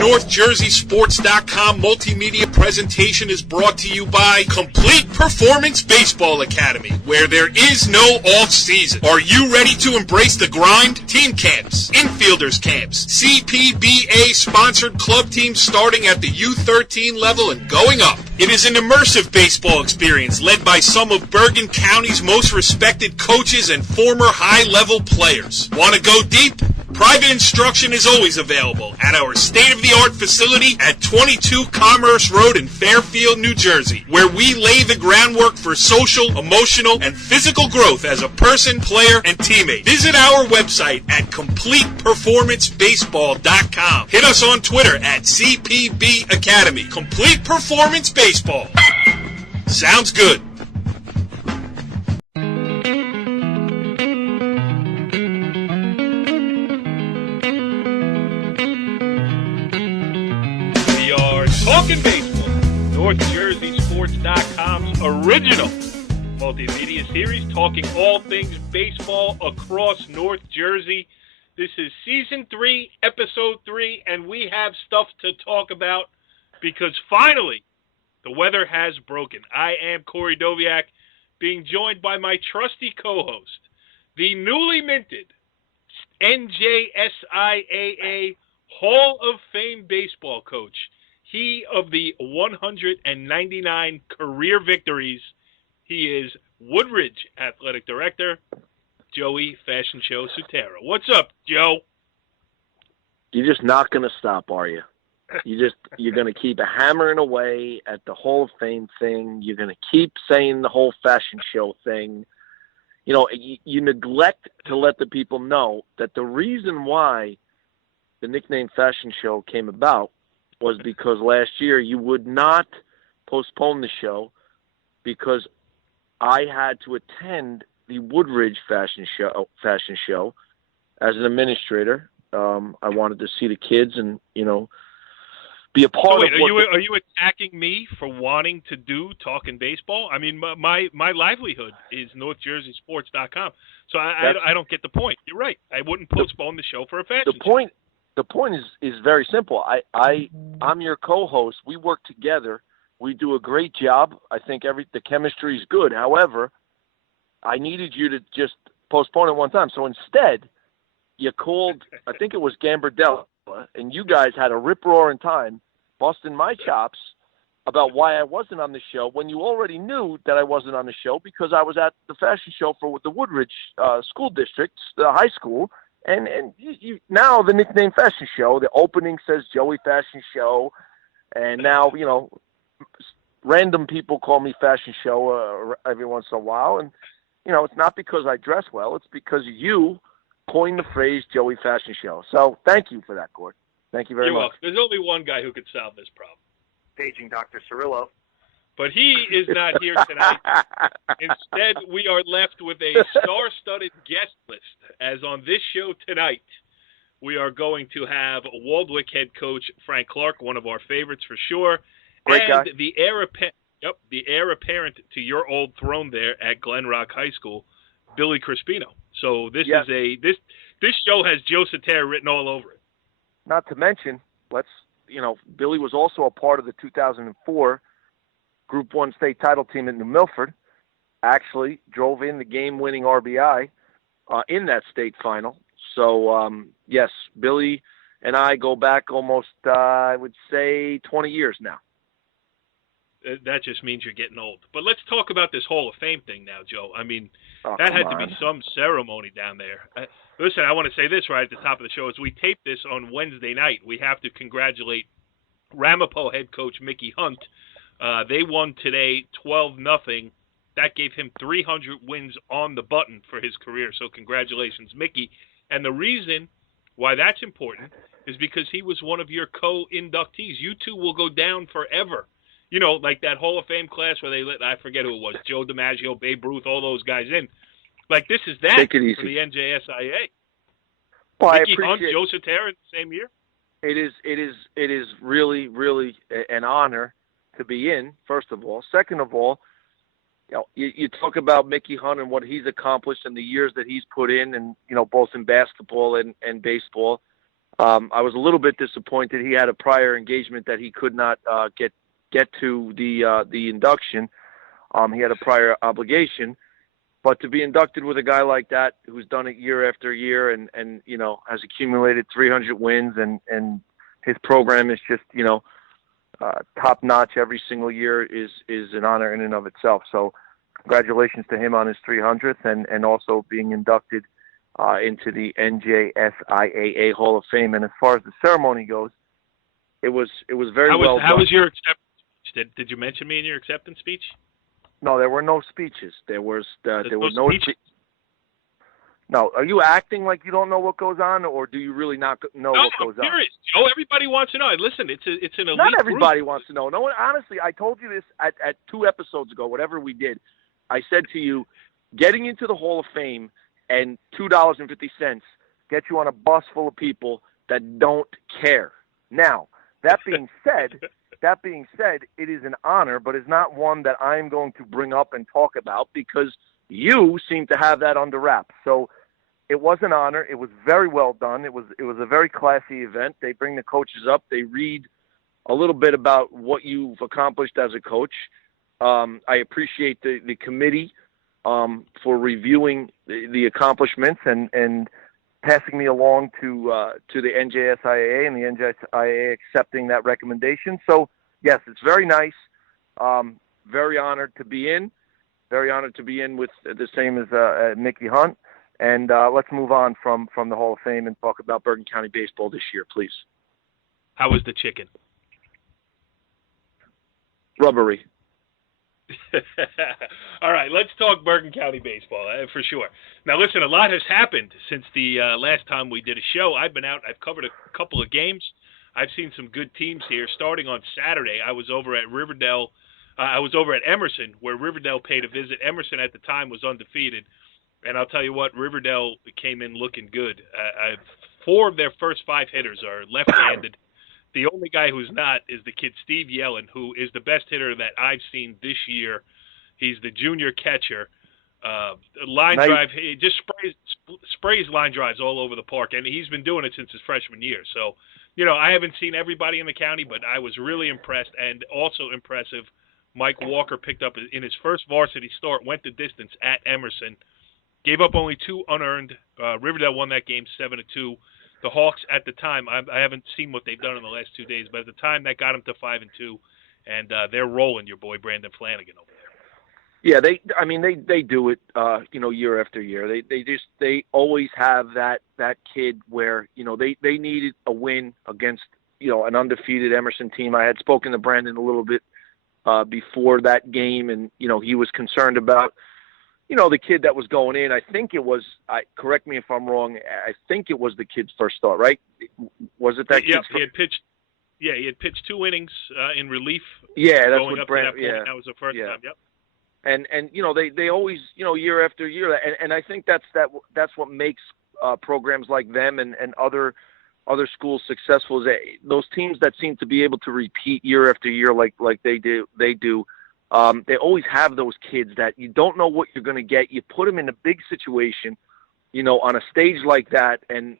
NorthJerseySports.com multimedia presentation is brought to you by Complete Performance Baseball Academy, where there is no off-season. Are you ready to embrace the grind? Team camps, infielders camps, CPBA-sponsored club teams starting at the U13 level and going up. It is an immersive baseball experience led by some of Bergen County's most respected coaches and former high-level players. Want to go deep? Private instruction is always available at our state-of-the-art facility at 22 Commerce Road in Fairfield, New Jersey, where we lay the groundwork for social, emotional, and physical growth as a person, player, and teammate. Visit our website at CompletePerformanceBaseball.com. Hit us on Twitter at CPB Academy. Complete Performance Baseball. Sounds good. Talkin Baseball, NorthJerseySports.com's original multimedia series, talking all things baseball across North Jersey. This is Season 3, Episode 3, and we have stuff to talk about because finally the weather has broken. I am Corey Doviak, being joined by my trusty co-host, the newly minted NJSIAA Hall of Fame baseball coach, he of the 199 career victories. He is Woodridge Athletic Director, Joey Fashion Show Sutera. What's up, Joe? You're just not going to stop, are you? You're going to keep hammering away at the Hall of Fame thing. You're going to keep saying the whole fashion show thing. You know, you neglect to let the people know that the reason why the nickname Fashion Show came about was because last year you would not postpone the show because I had to attend the Woodridge Fashion Show as an administrator. I wanted to see the kids and, you know, be a part of what... Are you attacking me for wanting to do Talkin Baseball? I mean, my livelihood is NorthJerseySports.com, so I don't get the point. You're right. I wouldn't postpone the show for a fashion show. The point is very simple. I'm your co-host. We work together. We do a great job. I think the chemistry is good. However, I needed you to just postpone it one time. So instead, you called, I think it was Gambardella, and you guys had a rip-roaring time busting my chops about why I wasn't on the show when you already knew that I wasn't on the show because I was at the fashion show for the Woodridge School District, the high school. And you now the nickname Fashion Show, the opening says Joey Fashion Show, and now, you know, random people call me Fashion Show every once in a while. And, you know, it's not because I dress well. It's because you coined the phrase Joey Fashion Show. So thank you for that, Gord. Thank you very much. Welcome. There's only one guy who could solve this problem. Paging Dr. Cirillo. But he is not here tonight. Instead, we are left with a star-studded guest list. As on this show tonight, we are going to have Waldwick head coach Frank Clark, one of our favorites for sure, great and guy. the heir apparent to your old throne there at Glen Rock High School, Billy Crispino. So this is this show has Joe Sutera written all over it. Not to mention, Billy was also a part of the 2004 Group 1 state title team at New Milford. Actually drove in the game-winning RBI in that state final. So, yes, Billy and I go back almost, I would say, 20 years now. That just means you're getting old. But let's talk about this Hall of Fame thing now, Joe. I mean, that had to be some ceremony down there. Listen, I want to say this right at the top of the show. As we tape this on Wednesday night, we have to congratulate Ramapo head coach Mickey Hunt. They won today 12-0. That gave him 300 wins on the button for his career. So congratulations, Mickey. And the reason why that's important is because he was one of your co-inductees. You two will go down forever. You know, like that Hall of Fame class where they let, I forget who it was, Joe DiMaggio, Babe Ruth, all those guys in. Like, this is that Take it easy. for the NJSIA. Well, Mickey Hunt, Joe Sutera in the same year. It is really, really an honor to be in, first of all. Second of all, you know, you talk about Mickey Hunt and what he's accomplished and the years that he's put in, and, you know, both in basketball and baseball. I was a little bit disappointed. He had a prior engagement that he could not get to the induction. He had a prior obligation. But to be inducted with a guy like that who's done it year after year and has accumulated 300 wins and his program is just, top notch every single year is an honor in and of itself. So congratulations to him on his 300th and also being inducted into the NJSIAA Hall of Fame. And as far as the ceremony goes, it was very well done. How was your acceptance speech? Did you mention me in your acceptance speech? No, there were no speeches. There was no speeches. No, are you acting like you don't know what goes on, or do you really not know what goes on? No, I'm curious. Joe, everybody wants to know. Listen, it's an elite Not everybody group. wants to know. No one, honestly, I told you this at 2 episodes ago, whatever we did. I said to you, getting into the Hall of Fame and $2.50 get you on a bus full of people that don't care. Now, that being said, it is an honor, but it's not one that I'm going to bring up and talk about because you seem to have that under wraps. So it was an honor. It was very well done. It was a very classy event. They bring the coaches up. They read a little bit about what you've accomplished as a coach. I appreciate the committee for reviewing the accomplishments and passing me along to the NJSIAA and the NJSIAA accepting that recommendation. So, yes, it's very nice. Very honored to be in. Very honored to be in with the same as Mickey Hunt. And let's move on from the Hall of Fame and talk about Bergen County baseball this year, please. How was the chicken? Rubbery. All right, let's talk Bergen County baseball for sure. Now, listen, a lot has happened since the last time we did a show. I've been out. I've covered a couple of games. I've seen some good teams here. Starting on Saturday, I was over at Riverdale. I was over at Emerson, where Riverdale paid a visit. Emerson at the time was undefeated. And I'll tell you what, Riverdale came in looking good. 4 of their first 5 hitters are left-handed. The only guy who's not is the kid Steve Yellen, who is the best hitter that I've seen this year. He's the junior catcher. Drive, he just sprays line drives all over the park, and he's been doing it since his freshman year. So, I haven't seen everybody in the county, but I was really impressed, and also impressive. Mike Walker picked up in his first varsity start, went the distance at Emerson, gave up only 2 unearned. Riverdale won that game 7-2. The Hawks at the time, I haven't seen what they've done in the last 2 days, but at the time that got them to 5-2, and they're rolling. Your boy Brandon Flanagan over there. Yeah, they do it, year after year. They always have that kid where they needed a win against an undefeated Emerson team. I had spoken to Brandon a little bit before that game, and he was concerned about the kid that was going in. I think it was. Correct me if I'm wrong. I think it was the kid's first start, right? Was it that? Yeah, he had pitched. Yeah, he had pitched 2 innings in relief. Yeah, that's going what up Brandon. to that point. That was the first time. Yep. And they always year after year, and I think that's what makes programs like them and other schools successful, is that those teams that seem to be able to repeat year after year like they do. They always have those kids that you don't know what you're going to get. You put them in a big situation, on a stage like that, and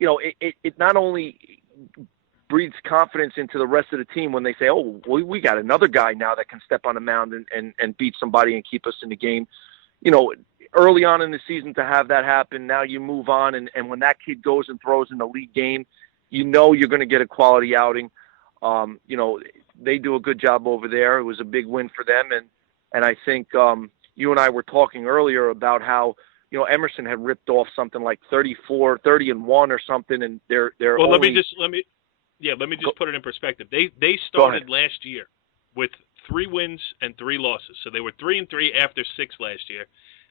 it not only breeds confidence into the rest of the team when they say, oh, we got another guy now that can step on the mound and beat somebody and keep us in the game. Early on in the season to have that happen, now you move on, and when that kid goes and throws in the league game, you're going to get a quality outing. They do a good job over there. It was a big win for them, and I think you and I were talking earlier about how Emerson had ripped off something like 30-1 or something, and they're well. Let me just put it in perspective. They started last year with 3 wins and 3 losses, so they were 3-3 after 6 last year.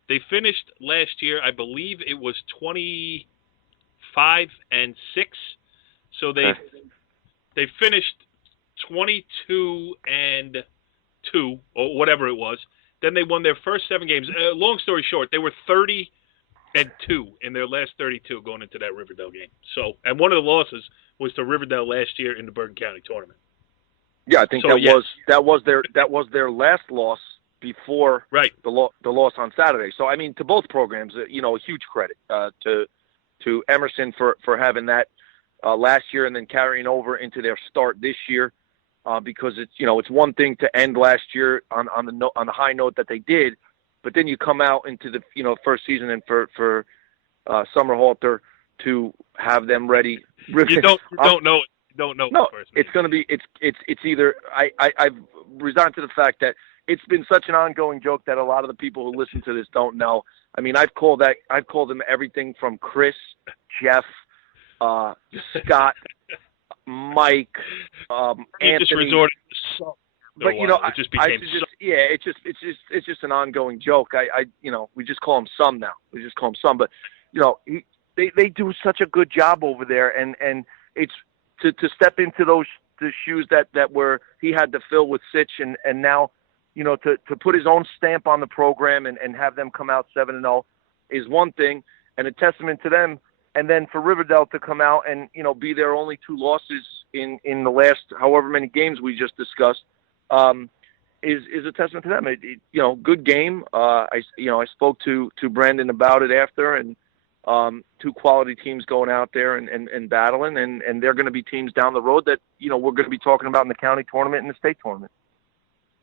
They finished last year, I believe it was 25-6, so they finished 22-2 or whatever it was. Then they won their first 7 games. Long story short, they were 30-2 in their last 32 going into that Riverdale game. So, and one of the losses was to Riverdale last year in the Bergen County tournament. Yeah, I think that was their last loss before the loss on Saturday. So, I mean, to both programs, a huge credit to Emerson for having that last year and then carrying over into their start this year, because it's one thing to end last year on the high note that they did, but then you come out into the first season and for Summerhalter to have them ready. You don't know it. You don't know. No, it's going to be it's either I've resigned to the fact that it's been such an ongoing joke that a lot of the people who listen to this don't know. I mean, I've called them everything from Chris, Jeff, Scott, Mike, Anthony. Just resorted to some. But it just became it's just an ongoing joke. We just call him Some now. We just call him Some. But they do such a good job over there, and it's to step into the shoes that were he had to fill with Sitch, and now to put his own stamp on the program and have them come out 7-0 is one thing, and a testament to them. And then for Riverdale to come out and be their only 2 losses in the last however many games we just discussed is a testament to them. Good game. I spoke to Brandon about it after, and 2 quality teams going out there and battling, and they're going to be teams down the road that we're going to be talking about in the county tournament and the state tournament.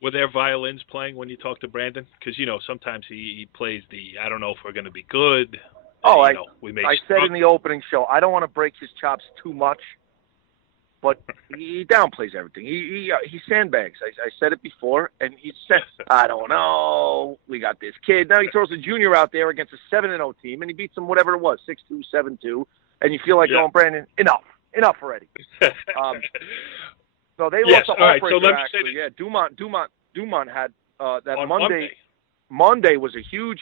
Were there violins playing when you talked to Brandon? Because sometimes he plays I don't know if we're going to be good. Oh, I said in the opening show, I don't want to break his chops too much, but he downplays everything. He sandbags. I said it before, and he said, I don't know, we got this kid. Now he throws a junior out there against a 7-0 team, and he beats them whatever it was, 6-2, 7-2, and you feel like going, Brandon, enough already. So they lost a heartbreaker, actually. Yeah, Dumont had that on Monday. Monday was a huge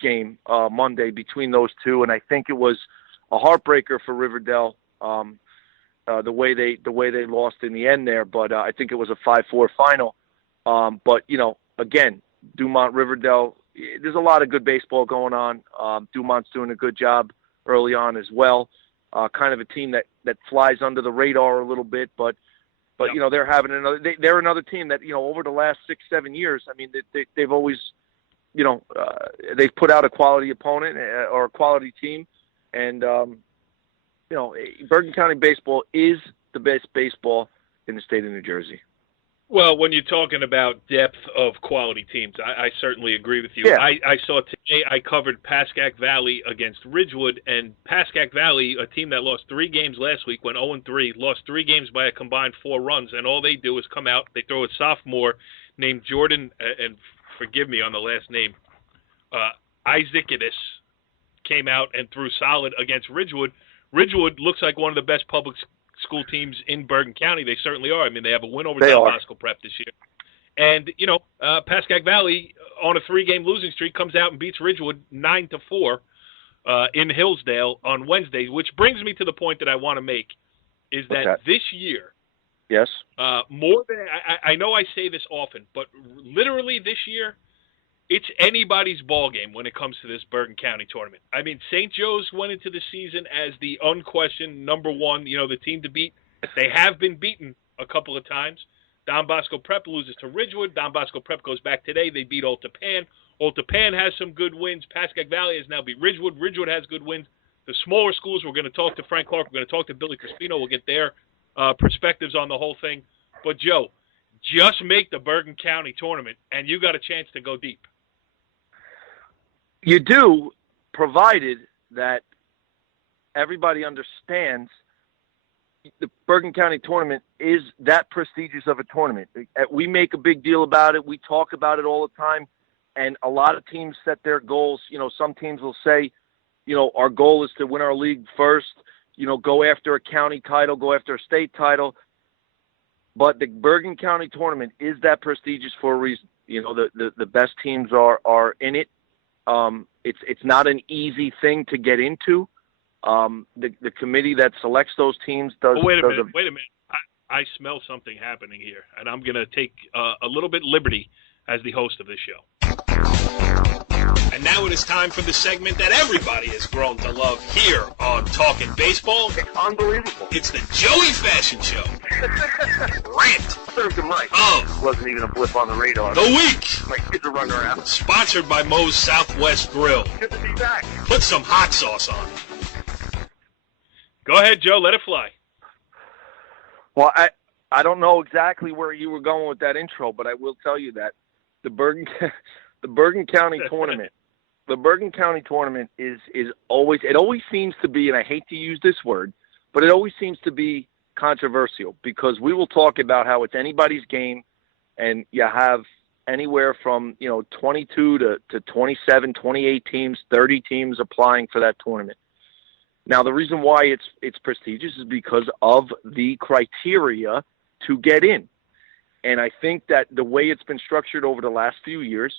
game Monday between those two, and I think it was a heartbreaker for Riverdale the way they lost in the end there. But I think it was a 5-4 final. But again, Dumont Riverdale, there's a lot of good baseball going on. Dumont's doing a good job early on as well. Kind of a team that flies under the radar a little bit, but they're having they're another team that over the last 6-7 years. I mean, they've always they've put out a quality opponent or a quality team, and Bergen County baseball is the best baseball in the state of New Jersey. Well, when you're talking about depth of quality teams, I certainly agree with you. Yeah. I saw today I covered Pascack Valley against Ridgewood, and Pascack Valley, a team that lost 3 games last week, went 0-3, lost 3 games by a combined 4 runs, and all they do is come out, they throw a sophomore named Jordan, and forgive me on the last name, Isaacidis, came out and threw solid against Ridgewood. Ridgewood looks like one of the best public school teams in Bergen County. They certainly are. I mean, they have a win over Don Bosco Prep this year. And, Pascack Valley, on a 3-game losing streak, comes out and beats Ridgewood 9-4 in Hillsdale on Wednesday, which brings me to the point that I want to make, is that this year, yes, more than I know I say this often, but literally this year, it's anybody's ball game when it comes to this Bergen County tournament. I mean, St. Joe's went into the season as the unquestioned number 1, the team to beat. They have been beaten a couple of times. Don Bosco Prep loses to Ridgewood. Don Bosco Prep goes back today. They beat Old Tapan. Old Tapan has some good wins. Pascack Valley has now beat Ridgewood. Ridgewood has good wins. The smaller schools, we're going to talk to Frank Clark. We're going to talk to Billy Crispino. We'll get their perspectives on the whole thing. But, Joe, just make the Bergen County tournament, and you got a chance to go deep. You do, provided that everybody understands the Bergen County tournament is that prestigious of a tournament. We make a big deal about it. We talk about it all the time. And a lot of teams set their goals. Some teams will say, our goal is to win our league first, go after a county title, go after a state title. But the Bergen County tournament is that prestigious for a reason. The best teams are in it. It's not an easy thing to get into. The committee that selects those teams does. Oh, wait a minute. I smell something happening here, and I'm going to take a little bit liberty as the host of this show. And now it is time for the segment that everybody has grown to love here on Talkin' Baseball. It's unbelievable. It's the Joey Fashion Show. Rant. Thursday night. Wasn't even a blip on the radar. The week. My kids are running around. Sponsored by Moe's Southwest Grill. Good to be back. Put some hot sauce on it. Go ahead, Joe. Let it fly. Well, I don't know exactly where you were going with that intro, but I will tell you that the Bergen County tournament, is always, it always seems to be, and I hate to use this word, but it always seems to be controversial, because we will talk about how it's anybody's game, and you have anywhere from 22 to 27, 28 teams, 30 teams applying for that tournament. Now, the reason why it's prestigious is because of the criteria to get in. And I think that the way it's been structured over the last few years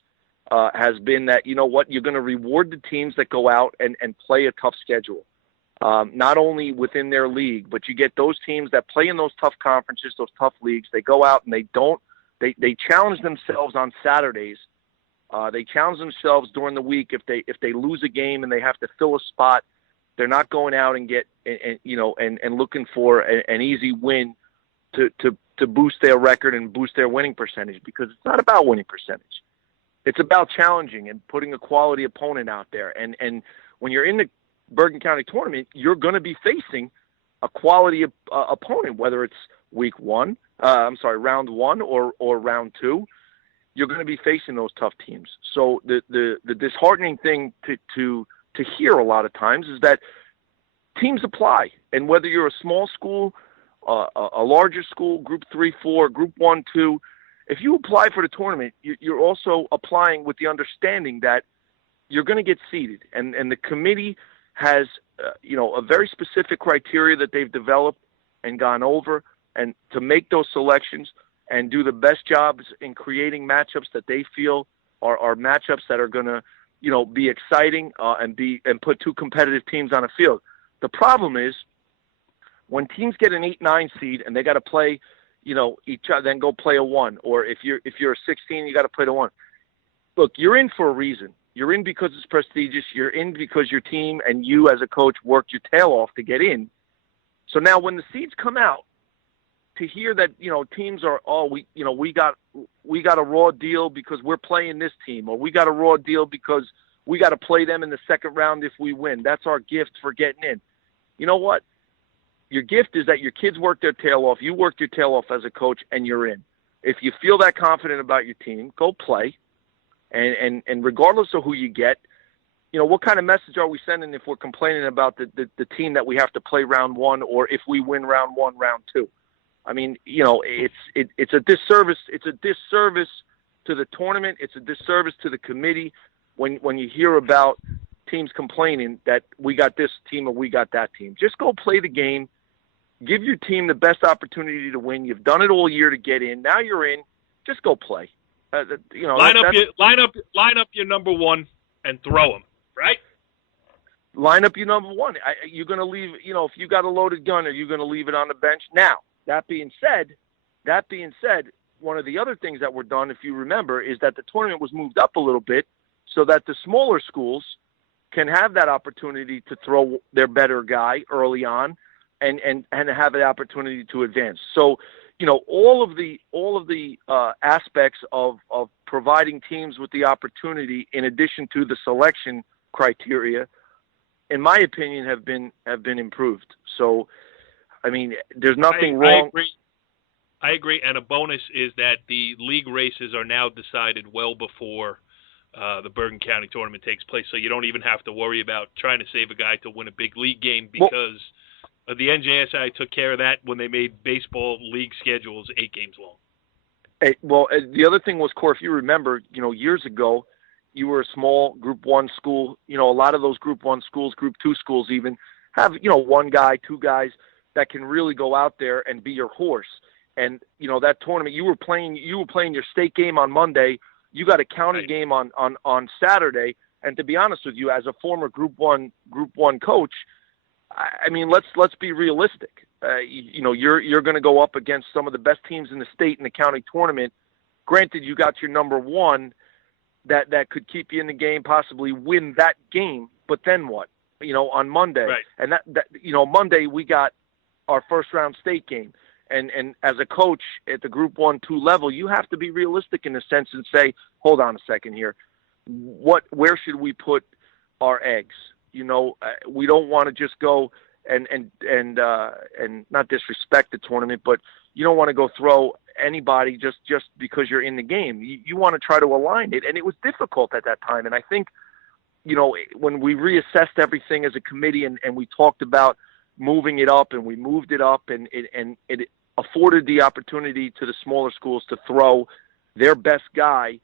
has been that, you're going to reward the teams that go out and play a tough schedule. Not only within their league, but you get those teams that play in those tough conferences, those tough leagues. They go out and they challenge themselves on Saturdays. They challenge themselves during the week. If they lose a game and they have to fill a spot, they're not going out and and looking for an easy win to boost their record and boost their winning percentage, because it's not about winning percentage. It's about challenging and putting a quality opponent out there. And when you're in the Bergen County tournament, you're going to be facing a quality opponent, whether it's round one or round two. You're going to be facing those tough teams. So the disheartening thing to hear a lot of times is that teams apply, and whether you're a small school, a larger school, group 3, 4, group 1, 2, if you apply for the tournament, you're also applying with the understanding that you're going to get seeded, and the committee has a very specific criteria that they've developed and gone over, and to make those selections and do the best jobs in creating matchups that they feel are matchups that are going to be exciting and put two competitive teams on a field. The problem is when teams get an 8-9 seed and they got to play each other, then go play a 1, or if you're a 16, you got to play the 1. Look, you're in for a reason. You're in because it's prestigious. You're in because your team and you as a coach worked your tail off to get in. So now when the seeds come out, to hear that, teams are, we got a raw deal because we're playing this team, or we got a raw deal because we got to play them in the second round if we win. That's our gift for getting in. You know what? Your gift is that your kids work their tail off. You worked your tail off as a coach, and you're in. If you feel that confident about your team, go play. And regardless of who you get, what kind of message are we sending if we're complaining about the team that we have to play round 1, or if we win round 1, round 2? I mean, it's a disservice. It's a disservice to the tournament. It's a disservice to the committee when you hear about teams complaining that we got this team or we got that team. Just go play the game. Give your team the best opportunity to win. You've done it all year to get in. Now you're in. Just go play. Line up your number 1 and throw them, right? Line up your number 1. You're going to leave. If you got a loaded gun, are you going to leave it on the bench? Now, that being said, one of the other things that were done, if you remember, is that the tournament was moved up a little bit so that the smaller schools can have that opportunity to throw their better guy early on and have the opportunity to advance. So, all of the aspects of providing teams with the opportunity, in addition to the selection criteria, in my opinion, have been improved. So, I mean, there's nothing wrong. I agree. And a bonus is that the league races are now decided well before the Bergen County tournament takes place, so you don't even have to worry about trying to save a guy to win a big league game, because the NJSI took care of that when they made baseball league schedules 8 games long. Hey, the other thing was, Cor, if you remember, years ago, you were a small Group 1 school. A lot of those Group 1 schools, Group 2 schools even, have, 1 guy, 2 guys that can really go out there and be your horse. And, that tournament, you were playing your state game on Monday. You got a county game on Saturday. And to be honest with you, as a former Group 1 coach, I mean, let's be realistic. You're going to go up against some of the best teams in the state in the county tournament. Granted, you got your number 1 that could keep you in the game, possibly win that game. But then what? On Monday, right. And that Monday we got our first round state game. And as a coach at the Group 1, 2 level, you have to be realistic in a sense and say, hold on a second here. Where should we put our eggs? We don't want to just go and not disrespect the tournament, but you don't want to go throw anybody just because you're in the game. You want to try to align it, and it was difficult at that time. And I think, when we reassessed everything as a committee and we talked about moving it up, and we moved it up, and it afforded the opportunity to the smaller schools to throw their best guy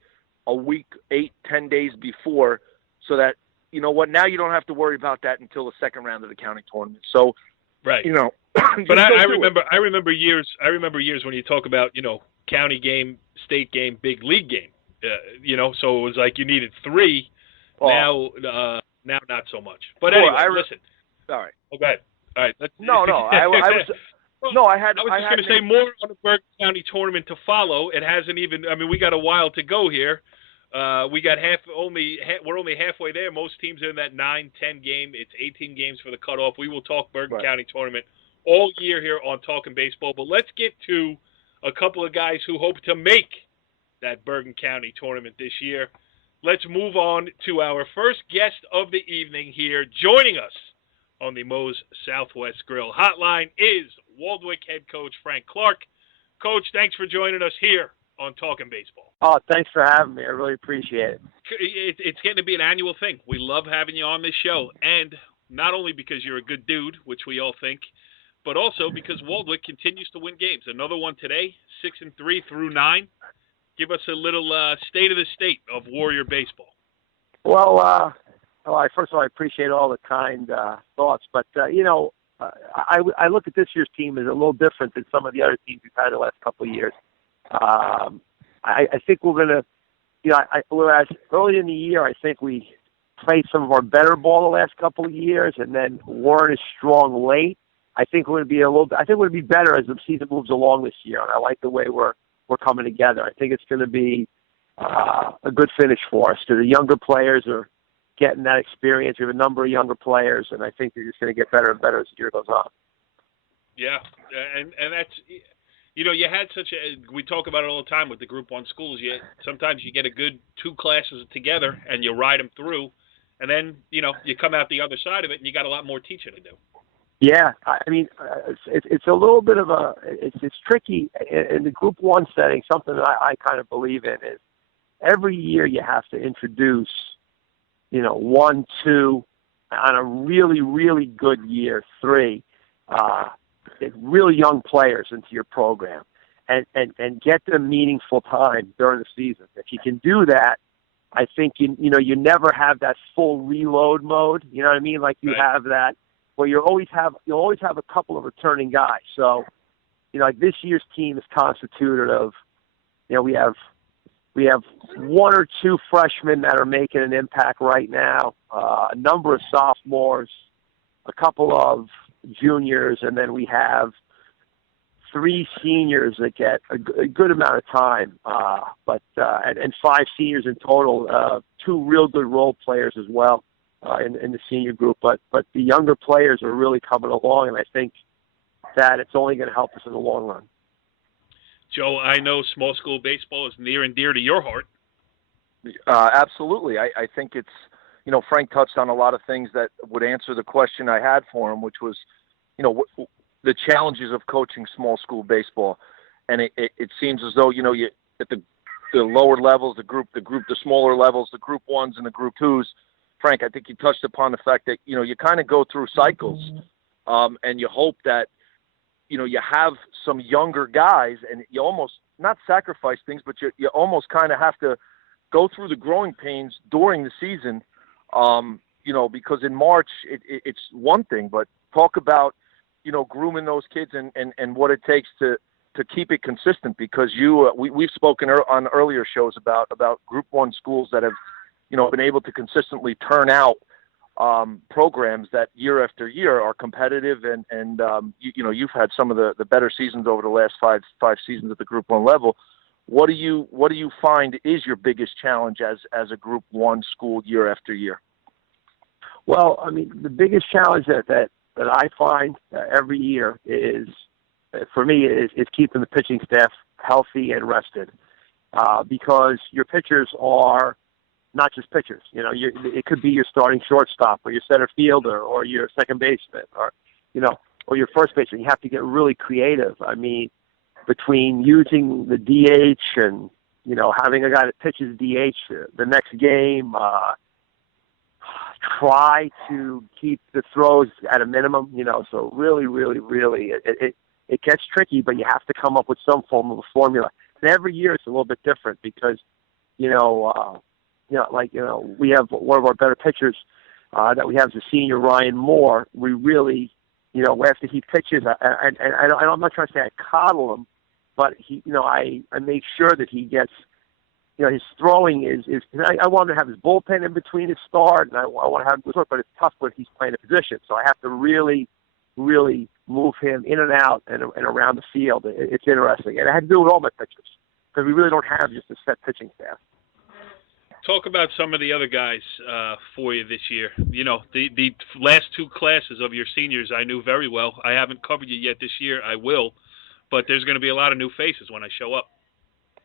a week, 8-10 days before, so that, now you don't have to worry about that until the second round of the county tournament. So, right. But I remember years when you talk about, county game, state game, big league game, so it was like you needed 3. Now not so much. But anyway, listen. All right. Okay. All right. I was just going to say more on the Bergen County tournament to follow. It hasn't even. I mean, we got a while to go here. We got we're only halfway there. Most teams are in that 9-10 game. It's 18 games for the cutoff. We will talk Bergen County tournament all year here on Talkin' Baseball. But let's get to a couple of guys who hope to make that Bergen County tournament this year. Let's move on to our first guest of the evening here. Joining us on the Moe's Southwest Grill Hotline is Waldwick head coach Frank Clark. Coach, thanks for joining us here on Talkin' Baseball. Oh, thanks for having me. I really appreciate it. It's getting to be an annual thing. We love having you on this show, and not only because you're a good dude, which we all think, but also because Waldwick continues to win games. Another one today, 6-3 through 9. Give us a little state of the state of Warrior baseball. Well, first of all, I appreciate all the kind thoughts, but I look at this year's team as a little different than some of the other teams we've had the last couple of years. I think we're going to, whereas early in the year, I think we played some of our better ball the last couple of years, and then weren't as strong late. I think we're going to be better as the season moves along this year, and I like the way we're coming together. I think it's going to be a good finish for us. The younger players are getting that experience. We have a number of younger players, and I think they're just going to get better and better as the year goes on. Yeah, and that's, you had we talk about it all the time with the Group 1 schools. Sometimes you get a good 2 classes together, and you ride them through, and then, you come out the other side of it, and you got a lot more teaching to do. Yeah, I mean, it's a little bit of it's tricky in the Group 1 setting. Something that I kind of believe in is every year you have to introduce, 1, 2, on a really, really good year, 3, really young players into your program and get them meaningful time during the season. If you can do that, I think, you never have that full reload mode. You know what I mean? Like you have that. Well, you'll always have a couple of returning guys. So, like this year's team is constituted of, we have 1 or 2 freshmen that are making an impact right now, a number of sophomores, a couple of juniors, and then we have 3 seniors that get a good amount of time, and 5 seniors in total, 2 real good role players as well. In the senior group, but the younger players are really coming along, and I think that it's only going to help us in the long run. Joe, I know small school baseball is near and dear to your heart. Absolutely. I think it's, Frank touched on a lot of things that would answer the question I had for him, which was, the challenges of coaching small school baseball. And it seems as though, you at the lower levels, the smaller levels, the Group 1s and the Group 2s, Frank, I think you touched upon the fact that, you kind of go through cycles, and you hope that, you have some younger guys, and you almost not sacrifice things, but you almost kind of have to go through the growing pains during the season, because in March it's one thing, but talk about, grooming those kids and what it takes to keep it consistent, because we've spoken on earlier shows about Group 1 schools that have, been able to consistently turn out programs that year after year are competitive, and you've had some of the better seasons over the last five seasons at the Group 1 level. What do you find is your biggest challenge as a Group 1 school year after year? Well, I mean, the biggest challenge that I find every year is, for me, is keeping the pitching staff healthy and rested, because your pitchers are not just pitchers. It could be your starting shortstop or your center fielder or your second baseman, or or your first baseman. You have to get really creative. I mean, between using the DH and, having a guy that pitches DH the next game, try to keep the throws at a minimum, so really, really, really, it gets tricky, but you have to come up with some form of a formula. And every year it's a little bit different because, we have one of our better pitchers that we have is the senior Ryan Moore. We really, after he pitches, and I'm not trying to say I coddle him, but he, I make sure that he gets, his throwing is I want him to have his bullpen in between his start, and I want to have him good, but it's tough when he's playing a position. So I have to really, really move him in and out and around the field. It's interesting. And I had to do it with all my pitchers because we really don't have just a set pitching staff. Talk about some of the other guys for you this year. The last two classes of your seniors I knew very well. I haven't covered you yet this year. I will. But there's going to be a lot of new faces when I show up.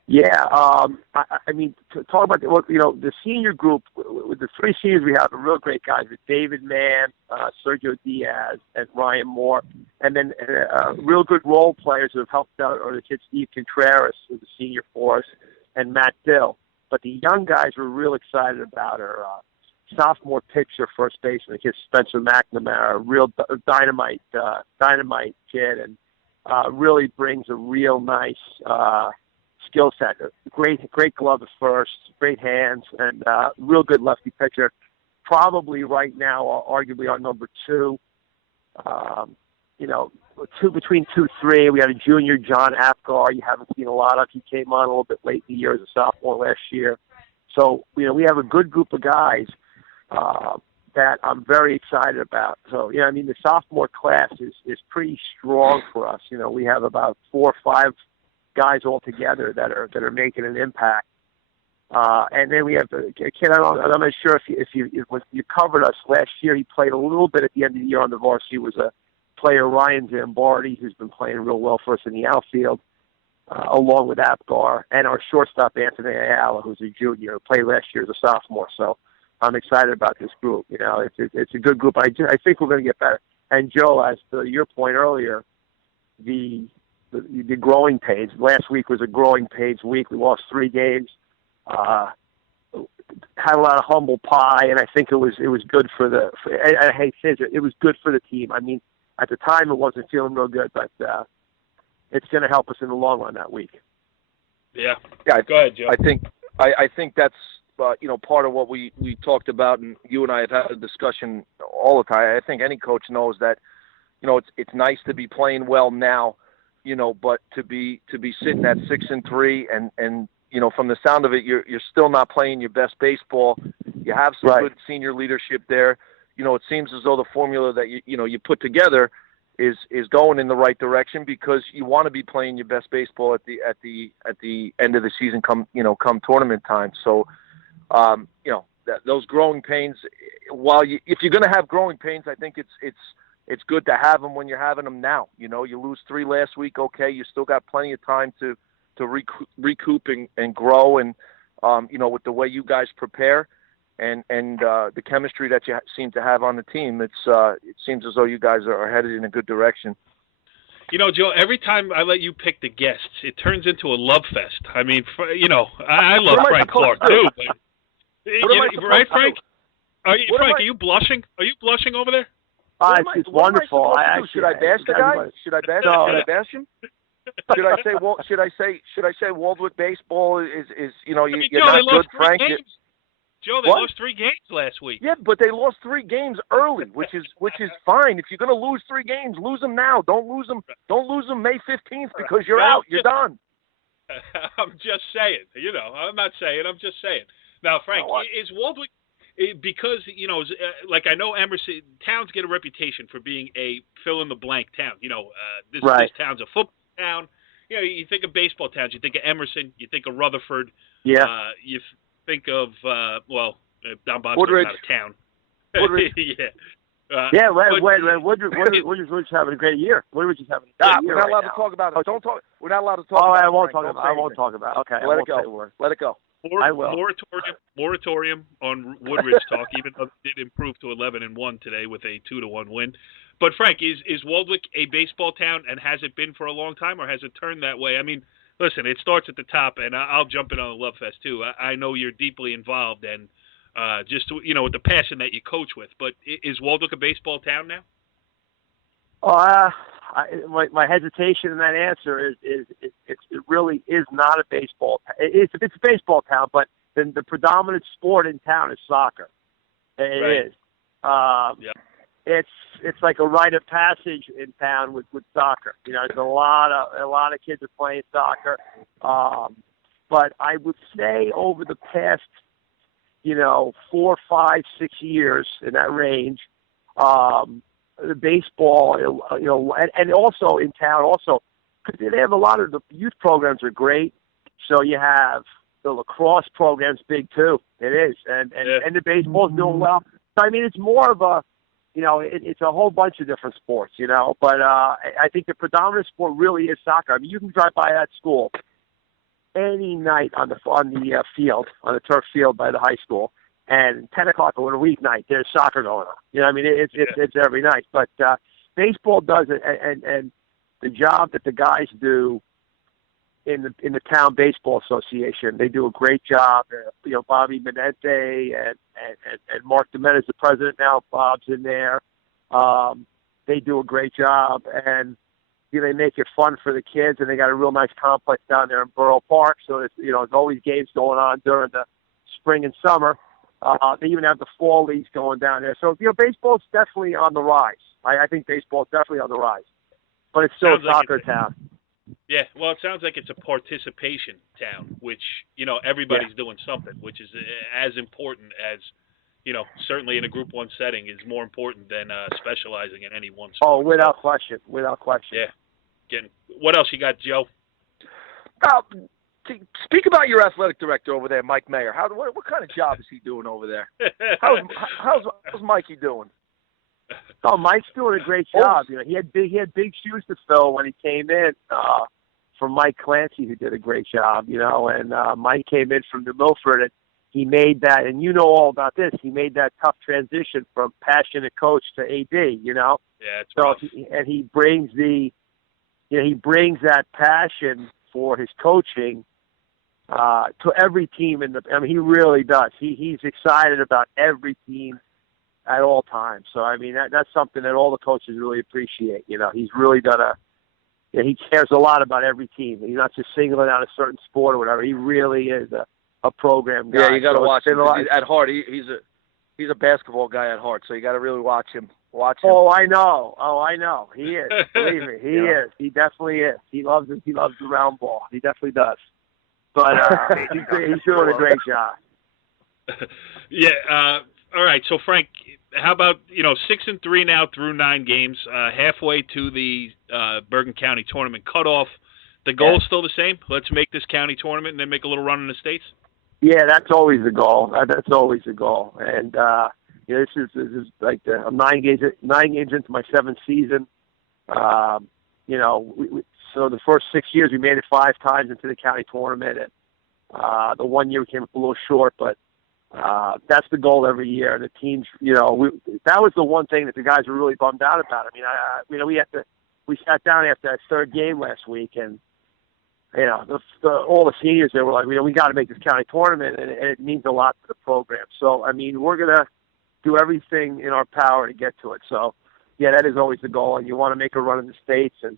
Yeah, I mean, to talk about the senior group with the three seniors we have are real great guys with David Mann, Sergio Diaz, and Ryan Moore, and then real good role players who have helped out are the kid Steve Contreras, who's a senior for us, and Matt Dill. But the young guys we're real excited about are sophomore pitcher, first baseman, the kid Spencer McNamara, a real dynamite kid, and really brings a real nice skill set. Great glove at first, great hands, and real good lefty pitcher. Probably right now, arguably our number two. Between 2-3, we had a junior, John Apgar. You haven't seen a lot of. He came on a little bit late in the year as a sophomore last year. So, we have a good group of guys that I'm very excited about. So, the sophomore class is pretty strong for us. We have about 4 or 5 guys all together that are making an impact. And then we have a kid. I'm not sure if you covered us last year. He played a little bit at the end of the year on the varsity. Was a player, Ryan Zambardi, who's been playing real well for us in the outfield, along with Apgar, and our shortstop Anthony Ayala, who's a junior, who played last year as a sophomore. So I'm excited about this group. It's a good group. I think we're going to get better. And Joe, as to your point earlier, the growing pains. Last week was a growing pains week. We lost 3 games. Had a lot of humble pie, and I think it was good for I hate to say it was good for the team. I mean, at the time it wasn't feeling real good, but it's going to help us in the long run that week. Yeah. Go ahead, Joe. I think that's part of what we talked about, and you and I have had a discussion all the time. I think any coach knows that it's nice to be playing well now, but to be sitting at 6-3 and from the sound of it, you're still not playing your best baseball. You have some good senior leadership there. It seems as though the formula that you put together is going in the right direction because you want to be playing your best baseball at the end of the season come tournament time. So those growing pains, if you're going to have growing pains, I think it's good to have them when you're having them now. You lose 3 last week, okay, you still got plenty of time to recoup and grow, and with the way you guys prepare and the chemistry that you seem to have on the team, it seems as though you guys are headed in a good direction. Joe, every time I let you pick the guests, it turns into a love fest. I mean, I love Frank Clark too, but right, Frank? Are you blushing? Are you blushing over there? It's wonderful. Should I bash the guy? Should I bash him? Should I say Waldwick baseball is you're not good, Frank? Joe, they lost 3 games last week. Yeah, but they lost 3 games early, which is fine. If you're going to lose 3 games, lose them now. Don't lose them May 15th because you're out. You're done. I'm just saying. I'm not saying. I'm just saying. Now, Frank, is Waldwick because like I know Emerson towns get a reputation for being a fill in the blank town. This town's a football town. You think of baseball towns. You think of Emerson. You think of Rutherford. Yeah. You think of Don Bosco's Woodridge. Not a town. Woodridge. Yeah. Woodridge having a great year. Woodridge is having a great year. We're not allowed to talk about it. Don't talk. We're not allowed to talk about it. I won't talk about it. I won't talk about it. Okay. Let it go. Let it go. I will. Moratorium on Woodridge talk, even though it did improve to 11-1 today with a 2-1 win. But Frank, is Waldwick a baseball town, and has it been for a long time, or has it turned that way? I mean, listen, it starts at the top, and I'll jump in on the Love Fest too. I know you're deeply involved, and just with the passion that you coach with. But is Waldwick a baseball town now? My hesitation in that answer is it really is not a baseball. It's a baseball town, but the predominant sport in town is soccer. It is. Yeah. It's like a rite of passage in town with soccer. There's a lot of kids are playing soccer. But I would say over the past 4, 5, 6 years in that range, the baseball, and also in town, also because they have a lot of the youth programs are great. So you have the lacrosse program's big too. It is, and the baseball's doing well. So I mean, it's more of a, it's a whole bunch of different sports, But I think the predominant sport really is soccer. I mean, you can drive by that school any night on the field, on the turf field by the high school. And 10 o'clock on a weeknight, there's soccer going on. It's every night. But baseball does it, and the job that the guys do in the town baseball association, they do a great job. Bobby Menente and Mark DeMette is the president now. Bob's in there. They do a great job, and they make it fun for the kids. And they got a real nice complex down there in Borough Park. So there's always games going on during the spring and summer. They even have the fall leagues going down there. So, baseball's definitely on the rise. I think baseball's definitely on the rise. But it's still a soccer town. Yeah, well, it sounds like it's a participation town, which, everybody's doing something, which is as important as, certainly in a Group 1 setting is more important than specializing in any one sport. Oh, without question. Without question. Yeah. What else you got, Joe? Speak about your athletic director over there, Mike Mayer. What kind of job is he doing over there? How's Mikey doing? Oh, Mike's doing a great job. He had big shoes to fill when he came in from Mike Clancy, who did a great job. And Mike came in from New Milford, and he made that. And all about this. He made that tough transition from passionate coach to AD. Yeah, it's rough. And he brings that passion for his coaching to every team he really does. He's excited about every team at all times. So I mean that's something that all the coaches really appreciate. He's really done he cares a lot about every team. He's not just singling out a certain sport or whatever. He really is a program guy. Yeah, you got to watch him at heart. He's a basketball guy at heart. So you got to really watch him. Oh, I know. He is. Believe me, he is. He definitely is. He loves it. He loves the round ball. He definitely does. But he's doing a great job. Yeah. All right. So Frank, how about 6-3 now through 9 games, halfway to the Bergen County tournament cutoff. The goal's still the same. Let's make this county tournament and then make a little run in the States. Yeah, that's always the goal. That's always the goal. And this is like I'm 9 games into my 7th season. So the first 6 years we made it 5 times into the county tournament, and the 1 year we came up a little short, but that's the goal every year. And the teams, that was the one thing that the guys were really bummed out about. I mean, we sat down after that 3rd game last week, and all the seniors there were like, we got to make this county tournament, and it means a lot to the program. So I mean, we're gonna do everything in our power to get to it. So yeah, that is always the goal, and you want to make a run in the States, and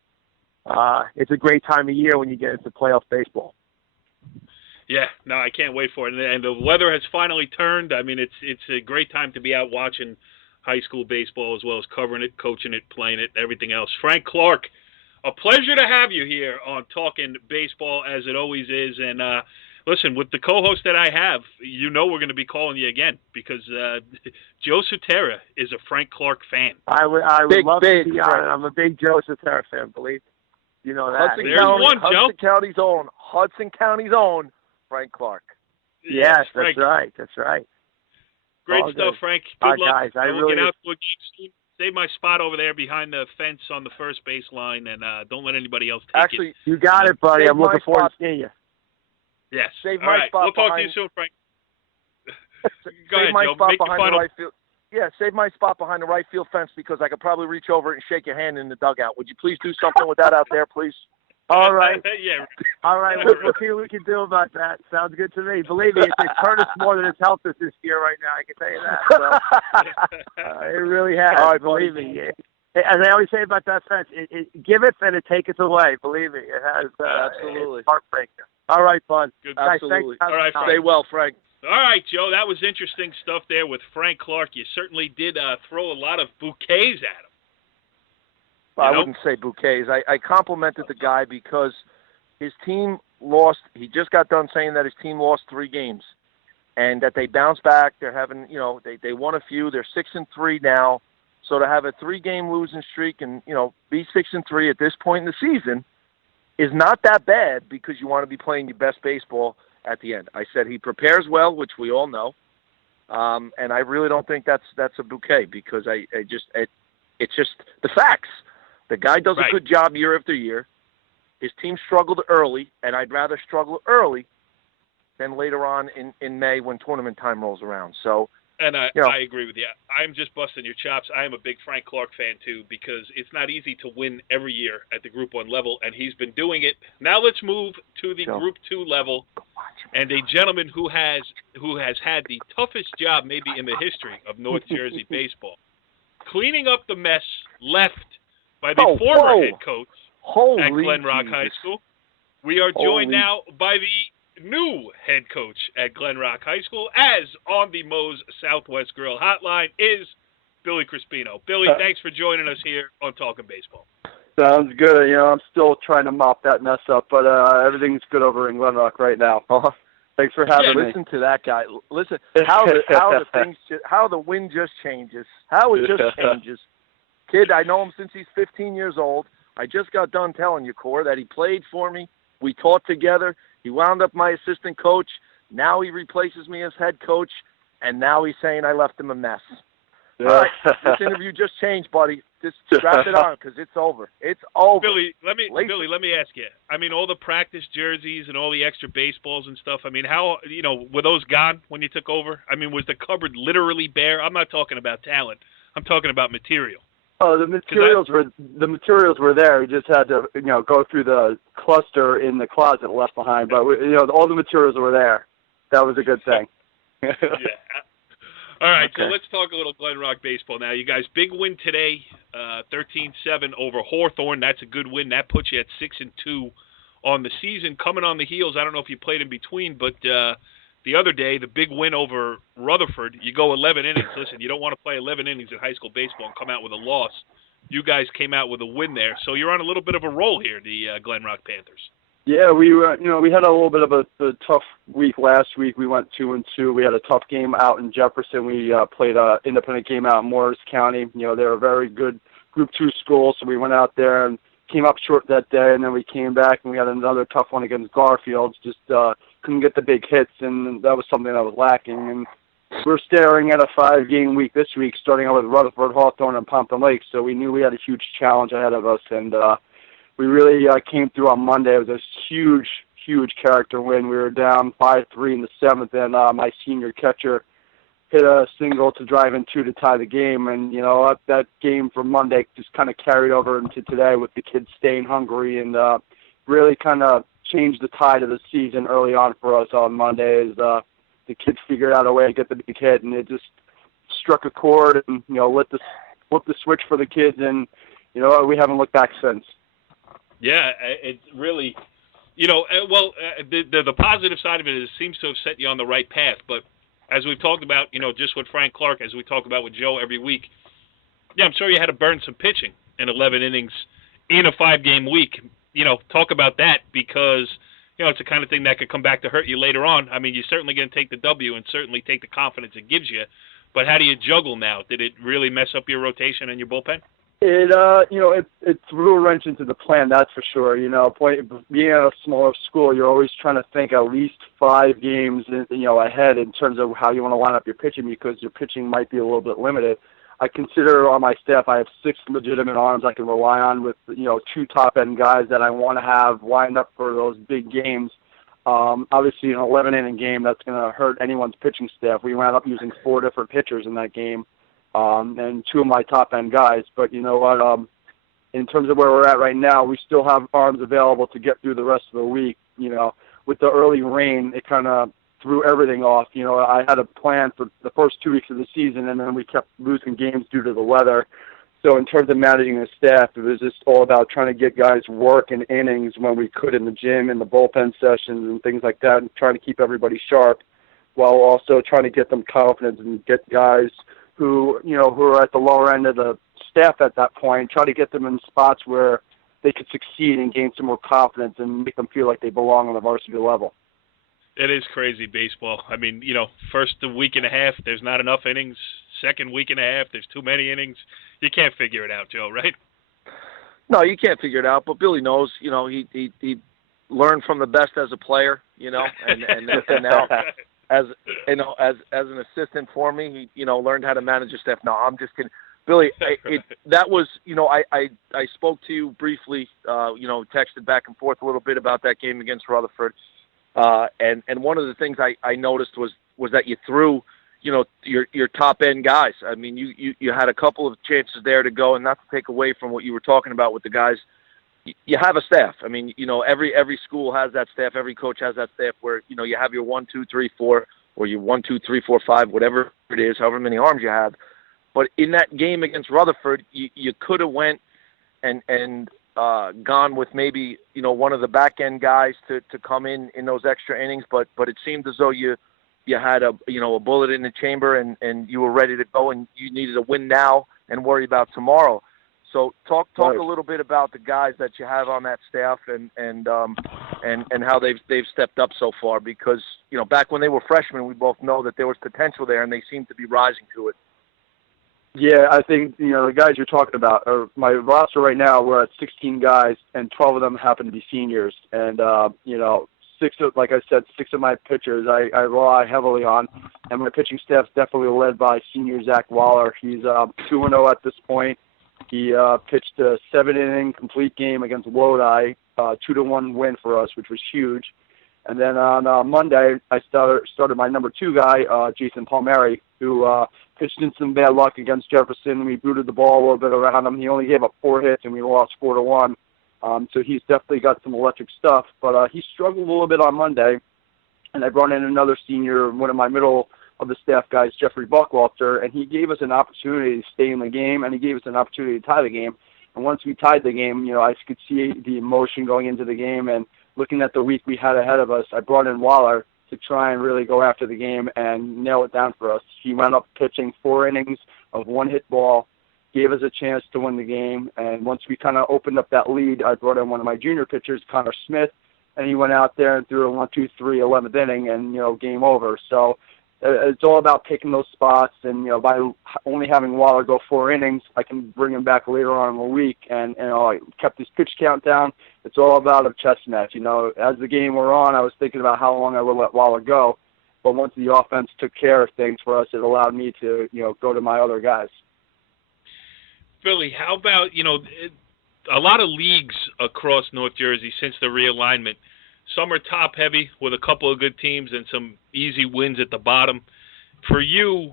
it's a great time of year when you get into playoff baseball. Yeah, no, I can't wait for it. And the weather has finally turned. I mean, it's a great time to be out watching high school baseball as well as covering it, coaching it, playing it, everything else. Frank Clark, a pleasure to have you here on Talkin' Baseball, as it always is. And listen, with the co-host that I have, we're going to be calling you again because Joe Sutera is a Frank Clark fan. I would love to be on it. I'm a big Joe Sutera fan, believe me. You know that. Hudson County's own Frank Clark. Yes, that's right. That's right. Great stuff, Frank. Good luck. Guys, I will really get out to a game. Save my spot over there behind the fence on the first base line, and don't let anybody else take it. You got it, buddy. I'm looking forward to seeing you. Yes. Save All my right. spot We'll talk to you soon, Frank. Go ahead, my Joe. spot Make behind the final. right field. save my spot behind the right field fence because I could probably reach over and shake your hand in the dugout. Would you please do something with that out there, please? All right. Yeah. All right. We'll see what we can do about that. Sounds good to me. Believe me, it's hurt us more than it's helped us this year right now. I can tell you that. So, it really has. All right, believe me. As I always say about that fence, it giveth and it taketh away. Believe me, it has. Absolutely. It's heartbreaker. All right, bud. Good. Absolutely. All right, stay well, Frank. All right, Joe, that was interesting stuff there with Frank Clark. You certainly did throw a lot of bouquets at him. Well, I wouldn't say bouquets. I complimented the guy because his team lost. He just got done saying that his team lost 3 games and that they bounced back. They're having, they won a few. They're 6-3 now. So to have a 3-game losing streak and, be 6-3 at this point in the season is not that bad because you want to be playing your best baseball at the end. I said he prepares well, which we all know. And I really don't think that's a bouquet because it's just the facts. The guy does a good job year after year. His team struggled early, and I'd rather struggle early than later on in May when tournament time rolls around. So, and I agree with you. I'm just busting your chops. I am a big Frank Clark fan, too, because it's not easy to win every year at the Group 1 level, and he's been doing it. Now let's move to the Group 2 level, and a gentleman who has had the toughest job maybe in the history of North Jersey baseball, cleaning up the mess left by the former head coach at Glen Rock High School. We are joined now by the new head coach at Glen Rock High School, as on the Moe's Southwest Grill hotline is Billy Crispino. Billy, thanks for joining us here on Talkin' Baseball. Sounds good. I'm still trying to mop that mess up, but everything's good over in Glen Rock right now. Thanks for having me. Listen to that guy. Listen, how the wind just changes. How it just changes. Kid, I know him since he's 15 years old. I just got done telling you, Cor, that he played for me. We taught together. He wound up my assistant coach. Now he replaces me as head coach, and now he's saying I left him a mess. Yeah. All right, this interview just changed, buddy. Just strap it on because it's over. It's over. Billy, let me ask you. I mean, all the practice jerseys and all the extra baseballs and stuff. I mean, how were those gone when you took over? I mean, was the cupboard literally bare? I'm not talking about talent. I'm talking about material. Oh, the materials were there. We just had to go through the cluster in the closet left behind. But all the materials were there. That was a good thing. Yeah. All right, okay. So let's talk a little Glen Rock baseball now. You guys, big win today, 13-7 over Hawthorne. That's a good win. That puts you at 6-2 on the season. Coming on the heels, I don't know if you played in between, but the other day, the big win over Rutherford, you go 11 innings. Listen, you don't want to play 11 innings in high school baseball and come out with a loss. You guys came out with a win there, so you're on a little bit of a roll here, the Glen Rock Panthers. Yeah, we we had a little bit of a tough week last week. We went 2-2. We had a tough game out in Jefferson. We played an independent game out in Morris County. They're a very good Group 2 school, so we went out there and came up short that day, and then we came back and we had another tough one against Garfield. Just couldn't get the big hits, and that was something that was lacking. And we're staring at a 5-game week this week, starting out with Rutherford, Hawthorne, and Pompton Lake. So we knew we had a huge challenge ahead of us, and we really came through on Monday. It was a huge, huge character win. We were down 5-3 in the 7th, and my senior catcher hit a single to drive in 2 to tie the game. And, that game from Monday just kind of carried over into today with the kids staying hungry and really kind of changed the tide of the season early on for us on Monday as the kids figured out a way to get the big hit. And it just struck a chord and, flipped the switch for the kids. And, we haven't looked back since. Yeah, it really, the positive side of it is it seems to have set you on the right path. But as we've talked about, just with Frank Clark, as we talk about with Joe every week, I'm sure you had to burn some pitching in 11 innings in a 5-game week. Talk about that because, it's the kind of thing that could come back to hurt you later on. I mean, you're certainly going to take the W and certainly take the confidence it gives you. But how do you juggle now? Did it really mess up your rotation and your bullpen? It threw a wrench into the plan, that's for sure. Being at a smaller school, you're always trying to think at least 5 games, ahead in terms of how you want to line up your pitching because your pitching might be a little bit limited. I consider on my staff I have 6 legitimate arms I can rely on with 2 top-end guys that I want to have lined up for those big games. Obviously, an 11-inning game, that's going to hurt anyone's pitching staff. We wound up using 4 different pitchers in that game. and two of my top-end guys. But you know what? In terms of where we're at right now, we still have arms available to get through the rest of the week. You know, with the early rain, it kind of threw everything off. You know, I had a plan for the first 2 weeks of the season, and then we kept losing games due to the weather. So in terms of managing the staff, it was just all about trying to get guys work and innings when we could in the gym, in the bullpen sessions and things like that, and trying to keep everybody sharp while also trying to get them confidence and get guys who, you know, who are at the lower end of the staff at that point, try to get them in spots where they could succeed and gain some more confidence and make them feel like they belong on the varsity level. It is crazy baseball. I mean, you know, first week and a half, there's not enough innings. Second week and a half, there's too many innings. You can't figure it out, Joe, right? No, you can't figure it out. But Billy knows, you know, he learned from the best as a player, you know, and now as you know, as an assistant for me, he, you know, learned how to manage a staff. No, I'm just kidding. Billy, that was, you know, I spoke to you briefly, you know, texted back and forth a little bit about that game against Rutherford. And one of the things I noticed was that you threw, you know, your top end guys. I mean, you had a couple of chances there to go, and not to take away from what you were talking about with the guys. You have a staff. I mean, you know, every school has that staff. Every coach has that staff where, you know, you have your 1, 2, 3, 4, or your 1, 2, 3, 4, 5, whatever it is, however many arms you have. But in that game against Rutherford, you could have went and gone with maybe, you know, one of the back end guys to come in those extra innings. But it seemed as though you had a bullet in the chamber and you were ready to go and you needed to win now and worry about tomorrow. So talk Right. a little bit about the guys that you have on that staff and how they've stepped up so far, because, you know, back when they were freshmen, we both know that there was potential there and they seem to be rising to it. Yeah, I think, you know, the guys you're talking about, my roster right now, we're at 16 guys, and 12 of them happen to be seniors. And, you know, six of my pitchers I rely heavily on, and my pitching staff's definitely led by senior Zach Waller. He's 2-0 at this point. He pitched a 7-inning complete game against Lodi, 2-1 win for us, which was huge. And then on Monday, I started my number 2 guy, Jason Palmieri, who pitched in some bad luck against Jefferson. We booted the ball a little bit around him. He only gave up 4 hits, and we lost 4-1. So he's definitely got some electric stuff. But he struggled a little bit on Monday, and I brought in another senior, one of my middle of the staff guys, Jeffrey Buckwalter, and he gave us an opportunity to stay in the game, and he gave us an opportunity to tie the game. And once we tied the game, you know, I could see the emotion going into the game, and looking at the week we had ahead of us, I brought in Waller to try and really go after the game and nail it down for us. He wound up pitching 4 innings of 1-hit ball, gave us a chance to win the game, and once we kind of opened up that lead, I brought in one of my junior pitchers, Connor Smith, and he went out there and threw a 1-2-3 11th inning, and, you know, game over. So it's all about picking those spots, and, you know, by only having Waller go 4 innings, I can bring him back later on in the week, and you know, I kept his pitch count down. It's all about a chess match. You know, as the game wore on, I was thinking about how long I would let Waller go, but once the offense took care of things for us, it allowed me to, you know, go to my other guys. Billy, how about, you know, a lot of leagues across North Jersey since the realignment, some are top-heavy with a couple of good teams and some easy wins at the bottom. For you,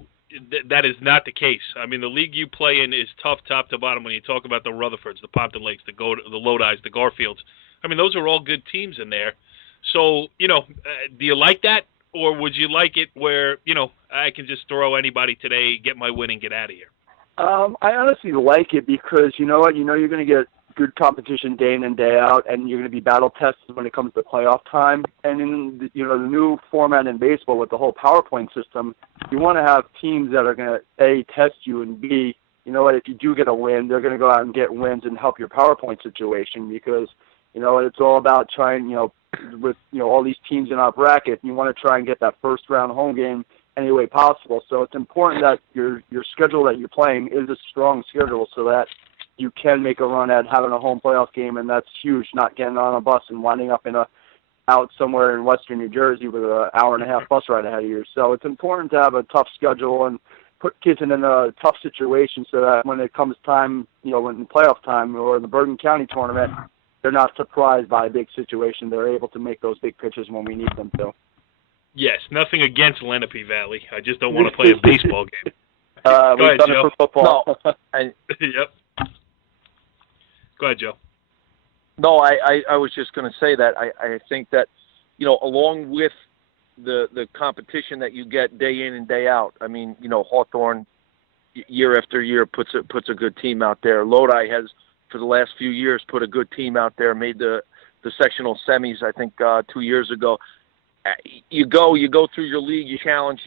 that is not the case. I mean, the league you play in is tough top to bottom when you talk about the Rutherfords, the Pompton Lakes, the Lodis, the Garfields. I mean, those are all good teams in there. So, you know, do you like that? Or would you like it where, you know, I can just throw anybody today, get my win, and get out of here? I honestly like it because, you know what, you know you're going to get good competition day in and day out, and you're going to be battle tested when it comes to playoff time. And in the, you know, the new format in baseball with the whole PowerPoint system, you want to have teams that are going to, A, test you, and B, you know what, if you do get a win, they're going to go out and get wins and help your PowerPoint situation because, you know, it's all about trying, you know, with, you know, all these teams in our bracket, you want to try and get that first round home game any way possible. So it's important that your schedule that you're playing is a strong schedule so that you can make a run at having a home playoff game, and that's huge, not getting on a bus and winding up out somewhere in western New Jersey with an hour-and-a-half bus ride ahead of you. So it's important to have a tough schedule and put kids in a tough situation so that when it comes time, you know, when playoff time or the Bergen County tournament, they're not surprised by a big situation. They're able to make those big pitches when we need them to. Yes, nothing against Lenape Valley. I just don't want to play a baseball game. We've done it for football. No, Yep. Go ahead, Joe. No, I was just going to say that I think that, along with the competition that you get day in and day out, I mean, Hawthorne year after year puts a good team out there. Lodi has, for the last few years, put a good team out there, made the sectional semis, I think, 2 years ago. You go through your league, you challenge,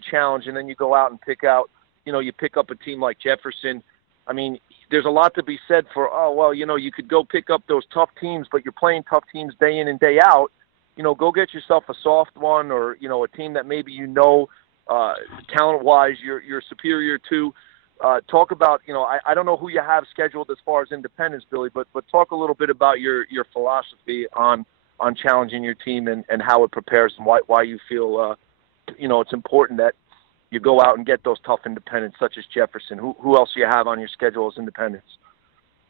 and then you go out and pick out, you pick up a team like Jefferson. I mean, there's a lot to be said for, you could go pick up those tough teams, but you're playing tough teams day in and day out. Go get yourself a soft one or, a team that maybe talent-wise you're superior to. Talk about, I don't know who you have scheduled as far as independence, Billy, but talk a little bit about your philosophy on challenging your team and how it prepares and why you feel, it's important that you go out and get those tough independents such as Jefferson. Who else do you have on your schedule as independents?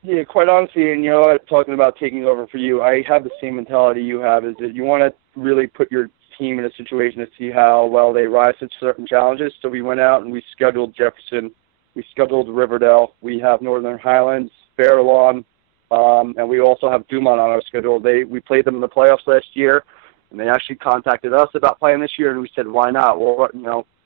Yeah, quite honestly, and talking about taking over for you, I have the same mentality you have, is that you want to really put your team in a situation to see how well they rise to certain challenges. So we went out and we scheduled Jefferson, we scheduled Riverdale, we have Northern Highlands, Fair Lawn, and we also have Dumont on our schedule. We played them in the playoffs last year, and they actually contacted us about playing this year, and we said, why not? Well,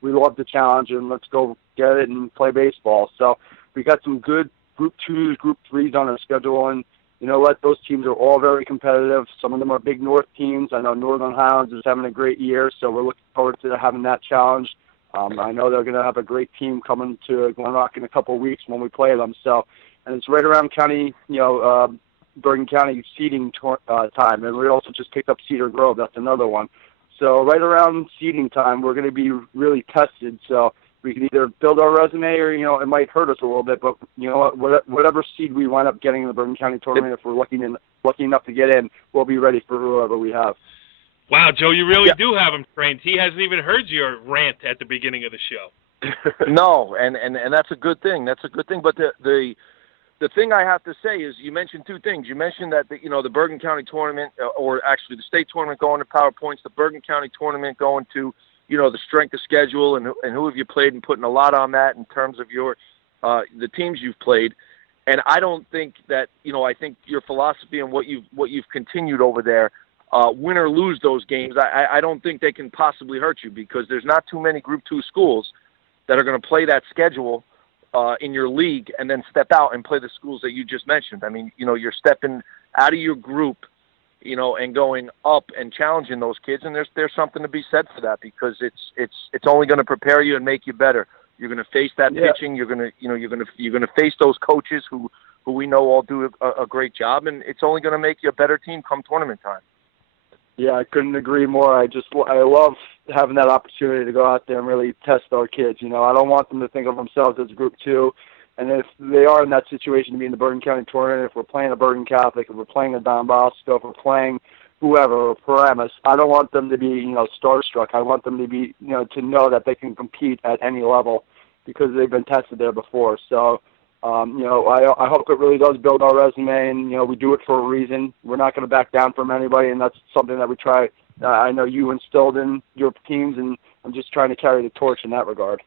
we love the challenge, and let's go get it and play baseball. So we got some good Group 2s, Group 3s on our schedule, and you know what? Those teams are all very competitive. Some of them are big North teams. I know Northern Highlands is having a great year, so we're looking forward to having that challenge. I know they're going to have a great team coming to Glen Rock in a couple of weeks when we play them. So, and it's right around county, Bergen County seeding time, and we also just picked up Cedar Grove. That's another one. So right around seeding time, we're going to be really tested. So we can either build our resume or, it might hurt us a little bit. But, whatever seed we wind up getting in the Bergen County tournament, if we're lucky enough to get in, we'll be ready for whoever we have. Wow, Joe, you really do have him trained. He hasn't even heard your rant at the beginning of the show. No, and that's a good thing. That's a good thing. But the thing I have to say is you mentioned two things. You mentioned that the Bergen County tournament, or actually the state tournament going to PowerPoints, the Bergen County tournament going to, the strength of schedule and who have you played, and putting a lot on that in terms of your the teams you've played. And I don't think that, I think your philosophy and what you've continued over there, win or lose those games, I don't think they can possibly hurt you, because there's not too many Group 2 schools that are going to play that schedule in your league and then step out and play the schools that you just mentioned. I mean, you're stepping out of your group, and going up and challenging those kids, and there's something to be said for that, because it's only going to prepare you and make you better. You're going to face that pitching. You're going to face those coaches who we know all do a great job, and it's only going to make you a better team come tournament time. Yeah, I couldn't agree more. I love having that opportunity to go out there and really test our kids. I don't want them to think of themselves as Group 2. And if they are in that situation to be in the Bergen County tournament, if we're playing a Bergen Catholic, if we're playing a Don Bosco, if we're playing whoever, or Paramus, I don't want them to be, starstruck. I want them to be, to know that they can compete at any level, because they've been tested there before. So, I hope it really does build our resume, and, we do it for a reason. We're not going to back down from anybody, and that's something that we try. I know you instilled in your teams, and I'm just trying to carry the torch in that regard.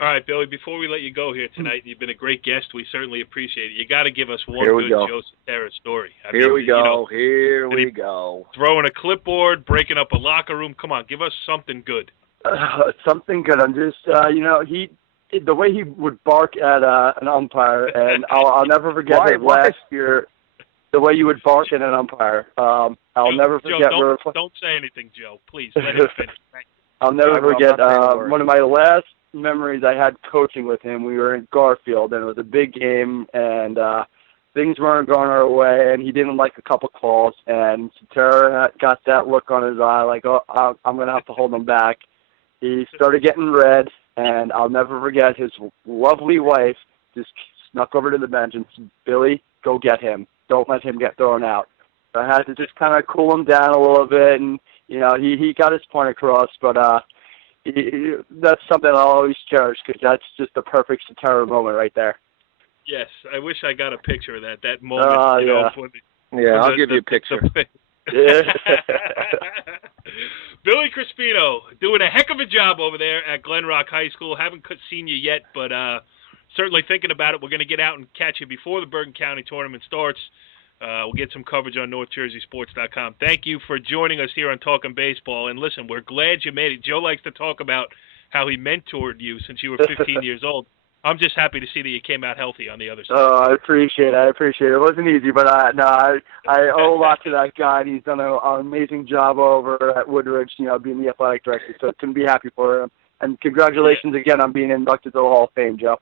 All right, Billy, before we let you go here tonight, you've been a great guest. We certainly appreciate it. You got to give us one good Joe Sutera story. Here we go. Here we go. Throwing a clipboard, breaking up a locker room. Come on, give us something good. Something good. I'm just, the way he would bark at an umpire, and I'll never forget it last year. The way you would bark at an umpire. I'll never forget. Joe, don't say anything, Joe. Please, let him finish. I'll never forget one of my last memories I had coaching with him. We were in Garfield, and it was a big game, and things weren't going our way, and he didn't like a couple calls, and Sutera got that look on his eye, like, oh, I'm going to have to hold him back. He started getting red, and I'll never forget, his lovely wife just snuck over to the bench and said, Billy, go get him. Don't let him get thrown out. So I had to just kind of cool him down a little bit, and, he got his point across, but that's something I'll always cherish, because that's just the perfect Sutera moment right there. Yes, I wish I got a picture of that moment. Yeah, I'll give you a picture. Yeah. Billy Crispino doing a heck of a job over there at Glen Rock High School. Haven't seen you yet, but certainly thinking about it. We're going to get out and catch you before the Bergen County tournament starts. We'll get some coverage on NorthJerseySports.com. Thank you for joining us here on Talkin' Baseball. And listen, we're glad you made it. Joe likes to talk about how he mentored you since you were 15 years old. I'm just happy to see that you came out healthy on the other side. Oh, I appreciate it. It wasn't easy, but I owe a lot to that guy. He's done an amazing job over at Woodridge, being the athletic director. So couldn't be happy for him. And congratulations again on being inducted to the Hall of Fame, Joe.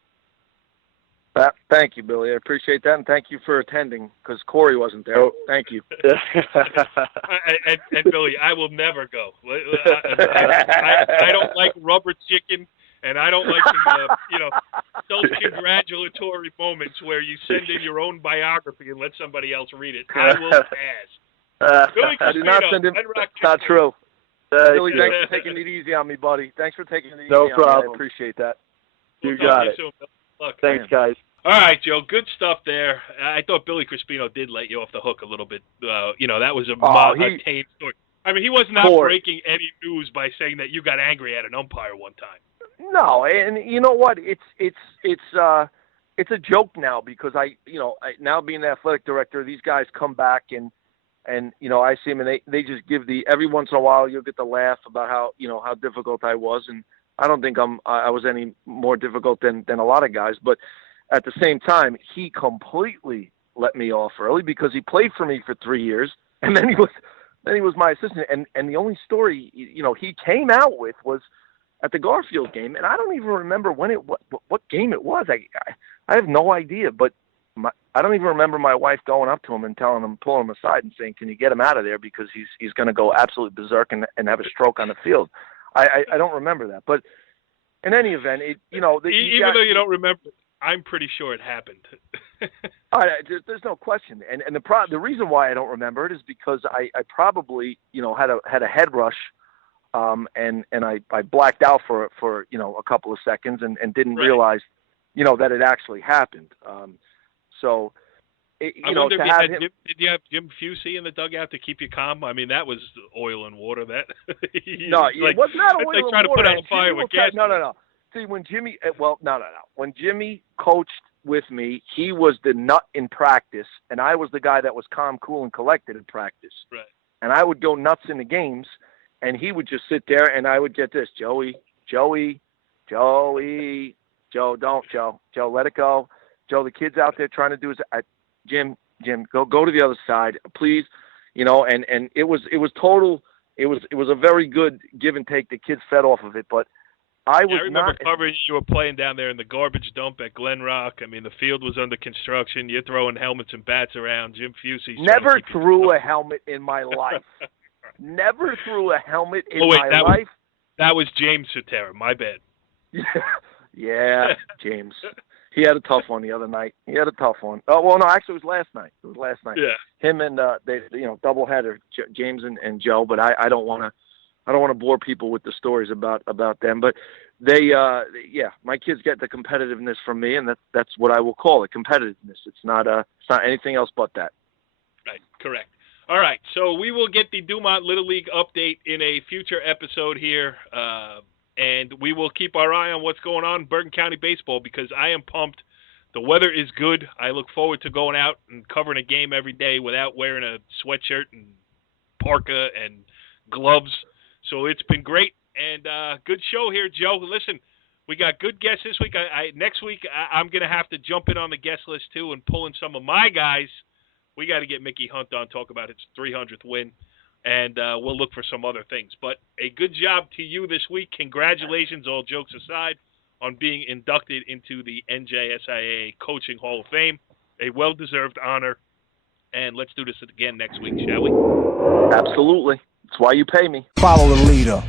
Thank you, Billy. I appreciate that, and thank you for attending, because Corey wasn't there. Oh. Thank you. and Billy, I will never go. I don't like rubber chicken, and I don't like self-congratulatory moments where you send in your own biography and let somebody else read it. I will pass. Billy I did not send him. That's not true. Billy, thanks for taking it easy on me, buddy. Thanks for taking it easy on me. No problem. I appreciate that. You got it. Look, thanks, guys. All right, Joe. Good stuff there. I thought Billy Crispino did let you off the hook a little bit. That was a tame story. I mean, he was not breaking any news by saying that you got angry at an umpire one time. No, and you know what? It's a joke now because now being the athletic director, these guys come back and I see them and they just give every once in a while you'll get the laugh about how difficult I was, and I don't think I was any more difficult than a lot of guys, but at the same time, he completely let me off early because he played for me for 3 years, and then he was my assistant. And the only story he came out with was at the Garfield game, and I don't even remember what game it was. I have no idea, but I don't even remember my wife going up to him and pulling him aside and saying, "Can you get him out of there because he's going to go absolutely berserk and have a stroke on the field." I don't remember that, but in any event, even though you don't remember, I'm pretty sure it happened. There's no question, and the reason why I don't remember it is because I probably had a head rush, and I blacked out for a couple of seconds and didn't realize that it actually happened. Did you have Jim Fusey in the dugout to keep you calm? I mean, that was oil and water. That no, it was not oil and water. Trying to put out a fire with gas. No. See, when Jimmy, when Jimmy coached with me, he was the nut in practice, and I was the guy that was calm, cool, and collected in practice. Right. And I would go nuts in the games, and he would just sit there, and I would get this, Joe, let it go. Joe, the kid's out there trying to do his, Jim, go to the other side, please. And it was total. It was a very good give and take. The kids fed off of it, but I remember covering you were playing down there in the garbage dump at Glen Rock. I mean, the field was under construction. You're throwing helmets and bats around. Jim Fusey never threw a helmet in my life. Never threw a helmet in my life. That was James Sutera. My bad. Yeah, James. He had a tough one the other night. Oh, well, no, actually, it was last night. Yeah. Him and they, doubleheader, James and Joe. But I don't want to bore people with the stories about them. But they, my kids get the competitiveness from me, and that's what I will call it, competitiveness. It's not anything else but that. Right. Correct. All right. So we will get the Dumont Little League update in a future episode here. And we will keep our eye on what's going on in Bergen County baseball because I am pumped. The weather is good. I look forward to going out and covering a game every day without wearing a sweatshirt and parka and gloves. So it's been great and good show here, Joe. Listen, we got good guests this week. Next week I'm going to have to jump in on the guest list too and pull in some of my guys. We got to get Mickey Hunt on, talk about his 300th win. And we'll look for some other things. But a good job to you this week. Congratulations, all jokes aside, on being inducted into the NJSIA Coaching Hall of Fame. A well-deserved honor. And let's do this again next week, shall we? Absolutely. That's why you pay me. Follow the leader.